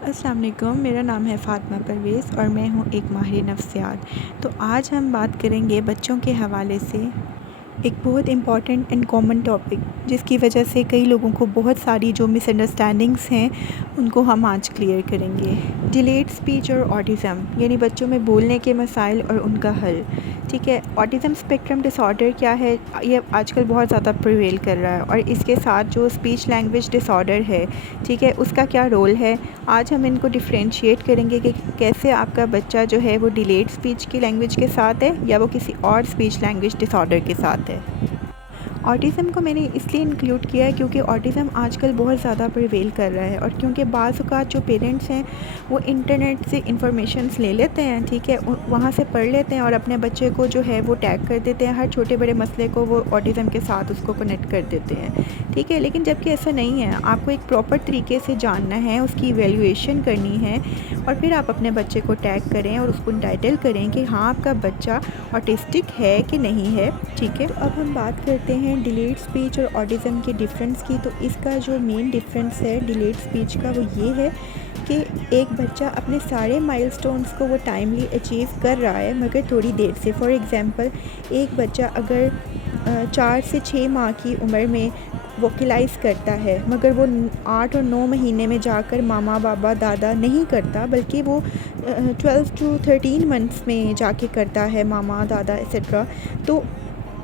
अस्सलाम वालेकुम, मेरा नाम है फ़ातिमा परवेज़ और मैं हूँ एक माहिर नफ्सियात। तो आज हम बात करेंगे बच्चों के हवाले से एक बहुत इम्पॉर्टेंट एंड कॉमन टॉपिक, जिसकी वजह से कई लोगों को बहुत सारी जो मिसअंडरस्टैंडिंग्स हैं उनको हम आज क्लियर करेंगे। डिलेड स्पीच और ऑटिज़म यानी बच्चों में बोलने के मसाइल और उनका हल। ठीक है, ऑटिज़म स्पेक्ट्रम डिसऑर्डर क्या है, ये आजकल बहुत ज़्यादा प्रिवेल कर रहा है, और इसके साथ जो स्पीच लैंग्वेज डिसऑर्डर है, ठीक है, उसका क्या रोल है। आज हम इनको डिफ़रेंशिएट करेंगे कि कैसे आपका बच्चा जो है वो डिलेड स्पीच की लैंग्वेज के साथ है या वो किसी और स्पीच लैंग्वेज डिसऑर्डर के साथ है। ऑटिज़म को मैंने इसलिए इंक्लूड किया है क्योंकि ऑटिज़म आजकल बहुत ज़्यादा प्रिवेल कर रहा है, और क्योंकि बाज़ औक़ात जो पेरेंट्स हैं वो इंटरनेट से इंफॉर्मेशंस ले लेते हैं, ठीक है, वहाँ से पढ़ लेते हैं और अपने बच्चे को जो है वो टैग कर देते हैं, हर छोटे बड़े मसले को वो ऑटिज़म के साथ उसको कनेक्ट कर देते हैं, ठीक है। लेकिन जबकि ऐसा नहीं है, आपको एक प्रॉपर तरीके से जानना है, उसकी इवैल्यूएशन करनी है और फिर आप अपने बच्चे को टैग करें और उसको टाइटल करें कि हाँ, आपका बच्चा ऑटिस्टिक है कि नहीं है, ठीक है। तो अब हम बात करते हैं डिलेड स्पीच और ऑटिज़म के डिफरेंस की। तो इसका जो मेन डिफरेंस है डिलेड स्पीच का वो ये है कि एक बच्चा अपने सारे माइलस्टोन्स को वो टाइमली अचीव कर रहा है मगर थोड़ी देर से। फॉर एग्ज़ाम्पल, एक बच्चा अगर 4 से 6 माह की उम्र में वोकलाइज़ करता है मगर वो 8 और 9 महीने में जाकर मामा बाबा दादा नहीं करता, बल्कि वो 12 टू 13 मंथ्स में जाके करता है मामा दादा एक्सेट्रा, तो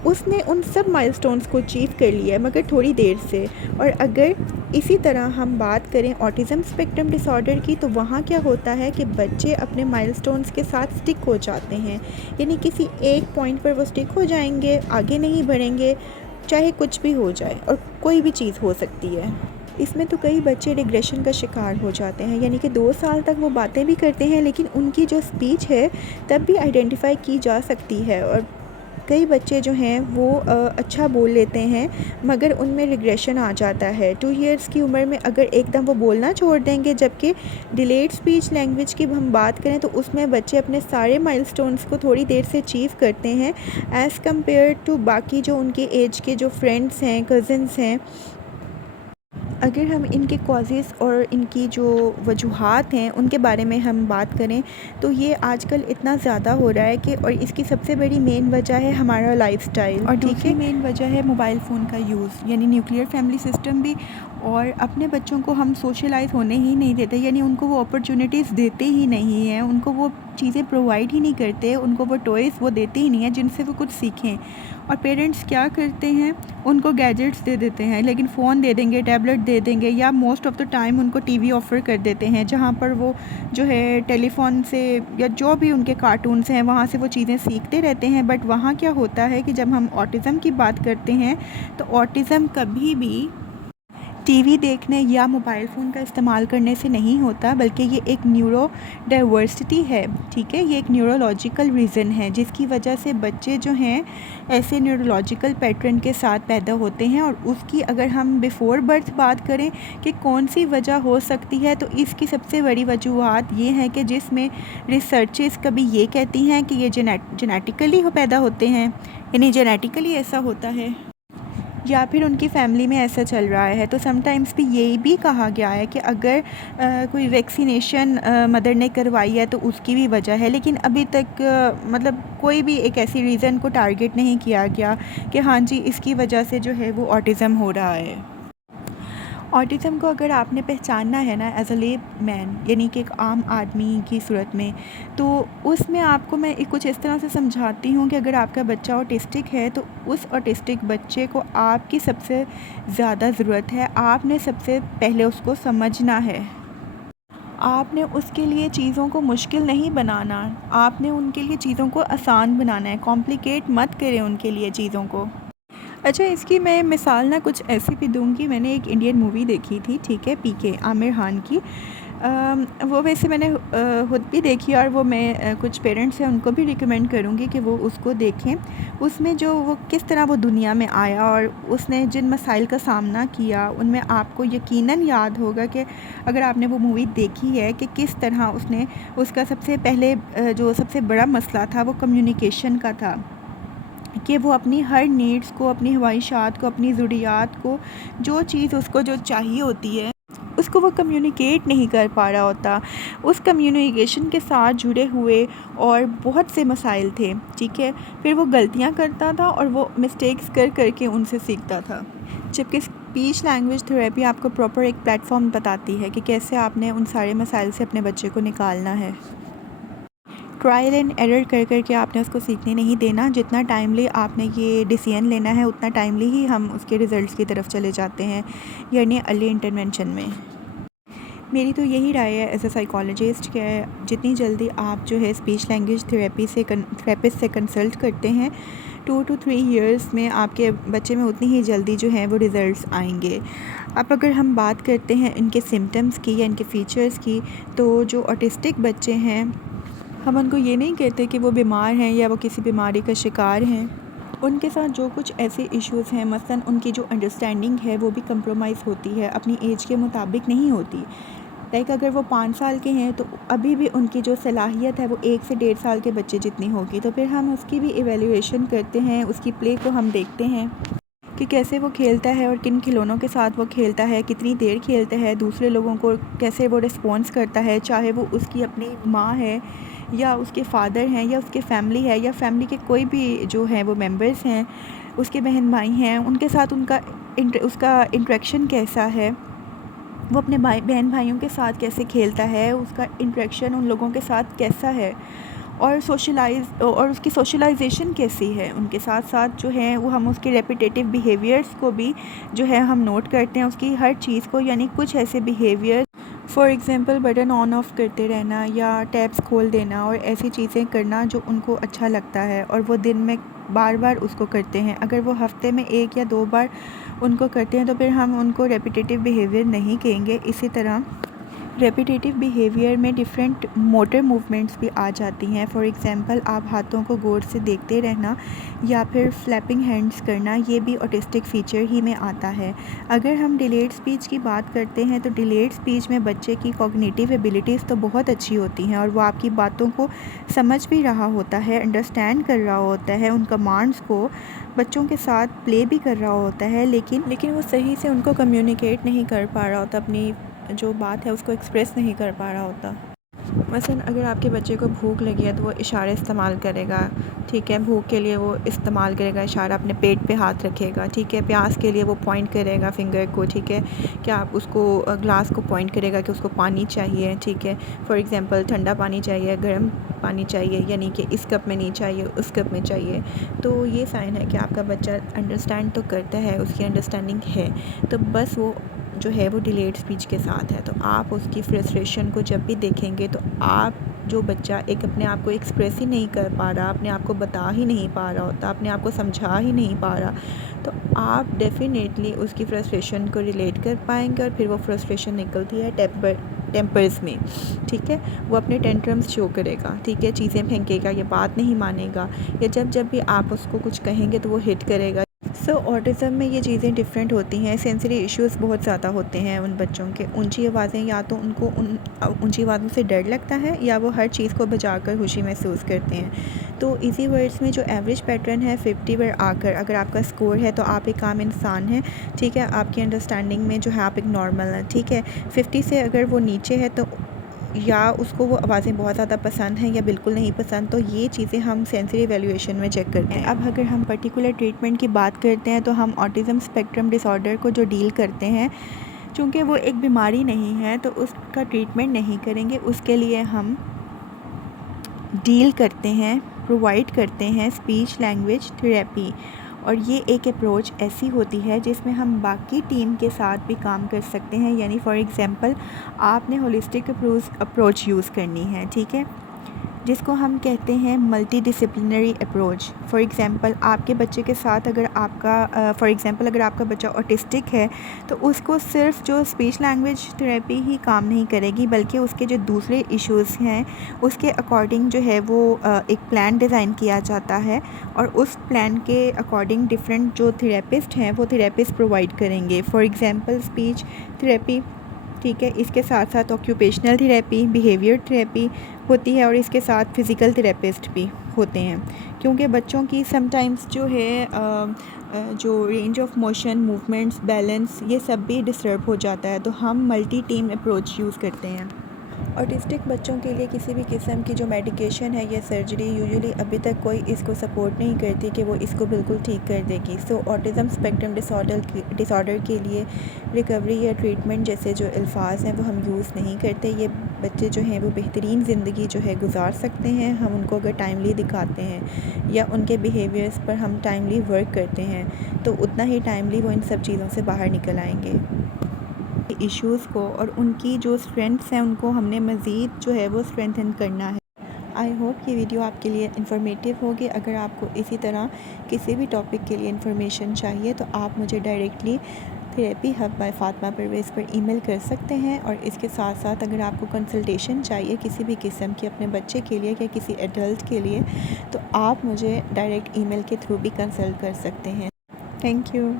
उसने उन सब माइलस्टोन्स को अचीव कर लिया है मगर थोड़ी देर से। और अगर इसी तरह हम बात करें ऑटिज़म स्पेक्ट्रम डिसऑर्डर की, तो वहाँ क्या होता है कि बच्चे अपने माइलस्टोन्स के साथ स्टिक हो जाते हैं, यानी किसी एक पॉइंट पर वो स्टिक हो जाएंगे, आगे नहीं बढ़ेंगे, चाहे कुछ भी हो जाए, और कोई भी चीज़ हो सकती है। इसमें तो कई बच्चे रिग्रेशन का शिकार हो जाते हैं, यानी कि 2 साल तक वो बातें भी करते हैं लेकिन उनकी जो स्पीच है तब भी आइडेंटिफाई की जा सकती है, और कई बच्चे जो हैं वो अच्छा बोल लेते हैं मगर उनमें रिग्रेशन आ जाता है। 2 इयर्स की उम्र में अगर एकदम वो बोलना छोड़ देंगे, जबकि डिलेड स्पीच लैंग्वेज की हम बात करें तो उसमें बच्चे अपने सारे माइलस्टोन्स को थोड़ी देर से अचीव करते हैं एज़ कम्पेयर टू बाकी जो उनके एज के जो फ्रेंड्स हैं, कज़न्स हैं। अगर हम इनके कॉजेज़ और इनकी जो वजूहात हैं उनके बारे में हम बात करें, तो ये आजकल इतना ज़्यादा हो रहा है कि, और इसकी सबसे बड़ी मेन वजह है हमारा लाइफ़स्टाइल, और दूसरी मेन वजह है मोबाइल फ़ोन का यूज़, यानी न्यूक्लियर फैमिली सिस्टम भी। और अपने बच्चों को हम सोशलाइज़ होने ही नहीं देते, यानी उनको वो अपॉर्चुनिटीज़ देते ही नहीं हैं, उनको वो चीज़ें प्रोवाइड ही नहीं करते, उनको वो टॉयज़ वो देते ही नहीं हैं जिनसे वो कुछ सीखें। और पेरेंट्स क्या करते हैं, उनको गैजेट्स दे देते हैं, लेकिन फ़ोन दे देंगे, टैबलेट दे देंगे, या मोस्ट ऑफ़ द टाइम उनको टीवी ऑफ़र कर देते हैं, जहाँ पर वो जो है टेलीफ़ोन से या जो भी उनके कार्टून्स हैं वहाँ से वो चीज़ें सीखते रहते हैं। बट वहाँ क्या होता है कि जब हम ऑटिज़म की बात करते हैं तो ऑटिज़म कभी भी टीवी देखने या मोबाइल फ़ोन का इस्तेमाल करने से नहीं होता, बल्कि ये एक न्यूरो डाइवर्सिटी है, ठीक है। ये एक न्यूरोलॉजिकल रीज़न है जिसकी वजह से बच्चे जो हैं ऐसे न्यूरोलॉजिकल पैटर्न के साथ पैदा होते हैं। और उसकी अगर हम बिफ़ोर बर्थ बात करें कि कौन सी वजह हो सकती है, तो इसकी सबसे बड़ी वजूहत ये है कि जिसमें रिसर्चेस कभी ये कहती हैं कि ये जेनेटिकली हो पैदा होते हैं, यानी जेनेटिकली ऐसा होता है, या फिर उनकी फ़ैमिली में ऐसा चल रहा है। तो समटाइम्स भी ये भी कहा गया है कि अगर कोई वैक्सीनेशन मदर ने करवाई है तो उसकी भी वजह है, लेकिन अभी तक मतलब कोई भी एक ऐसी रीज़न को टारगेट नहीं किया गया कि हाँ जी, इसकी वजह से जो है वो ऑटिज़म हो रहा है। ऑटिज़म को अगर आपने पहचानना है ना एज़ अ ले मैन, यानी कि एक आम आदमी की सूरत में, तो उसमें आपको मैं कुछ इस तरह से समझाती हूँ कि अगर आपका बच्चा ऑटिस्टिक है तो उस ऑटिस्टिक बच्चे को आपकी सबसे ज़्यादा ज़रूरत है। आपने सबसे पहले उसको समझना है, आपने उसके लिए चीज़ों को मुश्किल नहीं बनाना, आपने उनके लिए चीज़ों को आसान बनाना है, कॉम्प्लिकेट मत करें उनके लिए चीज़ों को। अच्छा, इसकी मैं मिसाल ना कुछ ऐसी भी दूँगी। मैंने एक इंडियन मूवी देखी थी, ठीक है, पीके, आमिर खान की। वो वैसे मैंने खुद भी देखी, और वो मैं कुछ पेरेंट्स हैं उनको भी रिकमेंड करूँगी कि वो उसको देखें। उसमें जो वो किस तरह वो दुनिया में आया और उसने जिन मसाइल का सामना किया, उनमें आपको यकीनन याद होगा कि अगर आपने वो मूवी देखी है कि किस तरह उसने, उसका सबसे पहले जो सबसे बड़ा मसला था वो कम्युनिकेशन का था, कि वो अपनी हर नीड्स को, अपनी ख्वाहिशात को, अपनी ज़रूरियात को, जो चीज़ उसको जो चाहिए होती है, उसको जिसको वो कम्युनिकेट नहीं कर पा रहा होता। उस कम्युनिकेशन के साथ जुड़े हुए और बहुत से मसाइल थे, ठीक है। फिर वो गलतियाँ करता था और वो मिस्टेक्स कर के उनसे सीखता था। जबकि स्पीच लैंग्वेज थेरेपी आपको प्रॉपर एक प्लेटफॉर्म बताती है कि कैसे आपने उन सारे मसाइल से अपने बच्चे को निकालना है। ट्रायल एंड एरर कर के आपने उसको सीखने नहीं देना। जितना टाइमली आपने ये डिसीजन लेना है उतना टाइमली ही हम उसके रिज़ल्ट्स की तरफ चले जाते हैं, यानी अर्ली इंटरवेंशन में। मेरी तो यही राय है एज ए साइकोलॉजिस्ट कि जितनी जल्दी आप जो है स्पीच लैंग्वेज थेरेपिस्ट से कंसल्ट करते हैं 2 to 3 ईयर्स में आपके बच्चे में उतनी ही जल्दी जो है वो रिज़ल्ट्स आएंगे। अब अगर हम बात करते हैं इनके सिम्टम्स की या इनके फ़ीचर्स की, तो जो ऑटिस्टिक बच्चे हैं हम उनको ये नहीं कहते कि वो बीमार हैं या वो किसी बीमारी का शिकार हैं। उनके साथ जो कुछ ऐसे इश्यूज़ हैं, मसलन उनकी जो अंडरस्टैंडिंग है वो भी कंप्रोमाइज़ होती है, अपनी एज के मुताबिक नहीं होती। लाइक अगर वो 5 साल के हैं तो अभी भी उनकी जो सलाहियत है वो 1 से 1.5 साल के बच्चे जितनी होगी। तो फिर हम उसकी भी इवैल्यूएशन करते हैं, उसकी प्ले को हम देखते हैं कि कैसे वो खेलता है और किन खिलौनों के साथ वो खेलता है, कितनी देर खेलता है, दूसरे लोगों को कैसे वो रिस्पॉन्स करता है, चाहे वो उसकी अपनी माँ है या उसके फादर हैं या उसके फैमिली है या फैमिली के कोई भी जो है वो मेंबर्स हैं, उसके बहन भाई हैं, उनके साथ उसका इंटरेक्शन कैसा है, वो अपने बहन भाइयों के साथ कैसे खेलता है, उसका इंटरेक्शन उन लोगों के साथ कैसा है और उसकी सोशलाइजेशन कैसी है उनके साथ साथ जो है वो हम उसके रेपिटेटिव बिहेवियर्स को भी जो है हम नोट करते हैं, उसकी हर चीज़ को। यानी कुछ ऐसे behaviour, for example button on of करते रहना या टैब्स खोल देना और ऐसी चीज़ें करना जो उनको अच्छा लगता है और वो दिन में बार बार उसको करते हैं। अगर वो हफ़्ते में 1 या 2 बार उनको करते हैं तो फिर हम उनको रेपिटेटिव बिहेवियर नहीं कहेंगे। इसी तरह रेपिटेटिव बिहेवियर में डिफरेंट मोटर मूवमेंट्स भी आ जाती हैं। फॉर एग्ज़ाम्पल आप हाथों को गौर से देखते रहना या फिर फ्लैपिंग हैंड्स करना, ये भी ऑटिस्टिक फ़ीचर ही में आता है। अगर हम डिलेड स्पीच की बात करते हैं तो डिलेड स्पीच में बच्चे की कॉग्निटिव एबिलिटीज़ तो बहुत अच्छी होती हैं और वो आपकी बातों को समझ भी रहा होता है, अंडरस्टैंड कर रहा होता है, उन कमांड्स को बच्चों के साथ प्ले भी कर रहा होता है, लेकिन वो सही से उनको कम्युनिकेट नहीं कर पा रहा होता, अपनी जो बात है उसको एक्सप्रेस नहीं कर पा रहा होता। मसलन अगर आपके बच्चे को भूख लगी है तो वो इशारे इस्तेमाल करेगा, ठीक है। भूख के लिए वो इस्तेमाल करेगा इशारा, अपने पेट पे हाथ रखेगा, ठीक है। प्यास के लिए वो पॉइंट करेगा फिंगर को, ठीक है। क्या आप उसको ग्लास को पॉइंट करेगा कि उसको पानी चाहिए, ठीक है। फॉर एग्ज़ाम्पल ठंडा पानी चाहिए, गर्म पानी चाहिए, यानी कि इस कप में नहीं चाहिए, उस कप में चाहिए। तो ये साइन है कि आपका बच्चा अंडरस्टैंड तो करता है, उसकी अंडरस्टैंडिंग है। तो बस वो जो है वो डिलेड स्पीच के साथ है। तो आप उसकी फ्रस्ट्रेशन को जब भी देखेंगे तो आप जो बच्चा एक अपने आप को एक्सप्रेस ही नहीं कर पा रहा, अपने आप को बता ही नहीं पा रहा होता, अपने आप को समझा ही नहीं पा रहा, तो आप डेफिनेटली उसकी फ्रस्ट्रेशन को रिलेट कर पाएंगे और फिर वो फ्रस्ट्रेशन निकलती है टेम्पर्स में, ठीक है। वो अपने टेंट्रम्स शो करेगा, ठीक है, चीज़ें फेंकेगा, ये बात नहीं मानेगा, या जब भी आप उसको कुछ कहेंगे तो वो हिट करेगा। सो ऑटिज़म में ये चीज़ें डिफरेंट होती हैं। सेंसरी इश्यूज़ बहुत ज़्यादा होते हैं उन बच्चों के। ऊंची आवाज़ें, या तो उनको ऊंची आवाज़ों से डर लगता है या वो हर चीज़ को बजाकर खुशी महसूस करते हैं। तो इजी वर्ड्स में जो एवरेज पैटर्न है 50 पर आकर अगर आपका स्कोर है तो आप एक आम इंसान हैं, ठीक है। आपकी अंडरस्टैंडिंग में जो है आप एक नॉर्मल हैं, ठीक है। 50 से अगर वो नीचे है तो या उसको वो आवाज़ें बहुत ज़्यादा पसंद हैं या बिल्कुल नहीं पसंद, तो ये चीज़ें हम सेंसरी एवेल्यूएशन में चेक करते हैं। अब अगर हम पर्टिकुलर ट्रीटमेंट की बात करते हैं तो हम ऑटिज़म स्पेक्ट्रम डिसऑर्डर को जो डील करते हैं, चूँकि वो एक बीमारी नहीं है तो उसका ट्रीटमेंट नहीं करेंगे, उसके लिए हम डील करते हैं, प्रोवाइड करते हैं स्पीच लैंग्वेज थेरेपी। और ये एक अप्रोच ऐसी होती है जिसमें हम बाकी टीम के साथ भी काम कर सकते हैं। यानी फॉर एग्ज़ाम्पल आपने होलिस्टिक अप्रोच यूज़ करनी है, ठीक है, जिसको हम कहते हैं multi disciplinary approach. For example आपके बच्चे के साथ अगर आपका बच्चा ऑटिस्टिक है तो उसको सिर्फ जो स्पीच लैंग्वेज थेरेपी ही काम नहीं करेगी, बल्कि उसके जो दूसरे इश्यूज़ हैं उसके अकॉर्डिंग जो है वो एक प्लान डिज़ाइन किया जाता है और उस प्लान के अकॉर्डिंग डिफरेंट जो थेरेपिस्ट हैं वो थेरेपिस्ट प्रोवाइड करेंगे। फॉर एग्ज़ाम्पल स्पीच थेरेपी, ठीक है, इसके साथ साथ ऑक्यूपेशनल थेरेपी, बिहेवियर थेरेपी होती है और इसके साथ फ़िज़िकल थेरेपिस्ट भी होते हैं। क्योंकि बच्चों की समटाइम्स जो है जो range of motion, movements, balance, ये सब भी डिस्टर्ब हो जाता है। तो हम मल्टी टीम अप्रोच यूज़ करते हैं। ऑटिस्टिक बच्चों के लिए किसी भी किस्म की जो मेडिकेशन है या सर्जरी यूजुअली अभी तक कोई इसको सपोर्ट नहीं करती कि वो इसको बिल्कुल ठीक कर देगी। सो ऑटिज़म स्पेक्ट्रम डिसऑर्डर के लिए रिकवरी या ट्रीटमेंट जैसे जो अल्फाज हैं वो हम यूज़ नहीं करते। ये बच्चे जो हैं वो बेहतरीन ज़िंदगी जो है गुजार सकते हैं, हम उनको अगर टाइमली दिखाते हैं या उनके बिहेवियर्स पर हम टाइमली वर्क करते हैं तो उतना ही टाइमली वो इन सब चीज़ों से बाहर निकल आएंगे। इश्यूज़ को और उनकी जो स्ट्रेंथ्स हैं उनको हमने मज़ीद जो है वो स्ट्रेंथन करना है। आई होप ये वीडियो आपके लिए इन्फॉर्मेटिव होगी। अगर आपको इसी तरह किसी भी टॉपिक के लिए इन्फॉर्मेशन चाहिए तो आप मुझे directly therapy hub by Fatima Parvez पर ईमेल कर सकते हैं। और इसके साथ साथ अगर आपको कंसल्टेशन चाहिए किसी भी किस्म की अपने बच्चे के लिए या किसी एडल्ट के लिए तो आप मुझे डायरेक्ट ईमेल के थ्रू भी कंसल्ट कर सकते हैं। Thank you.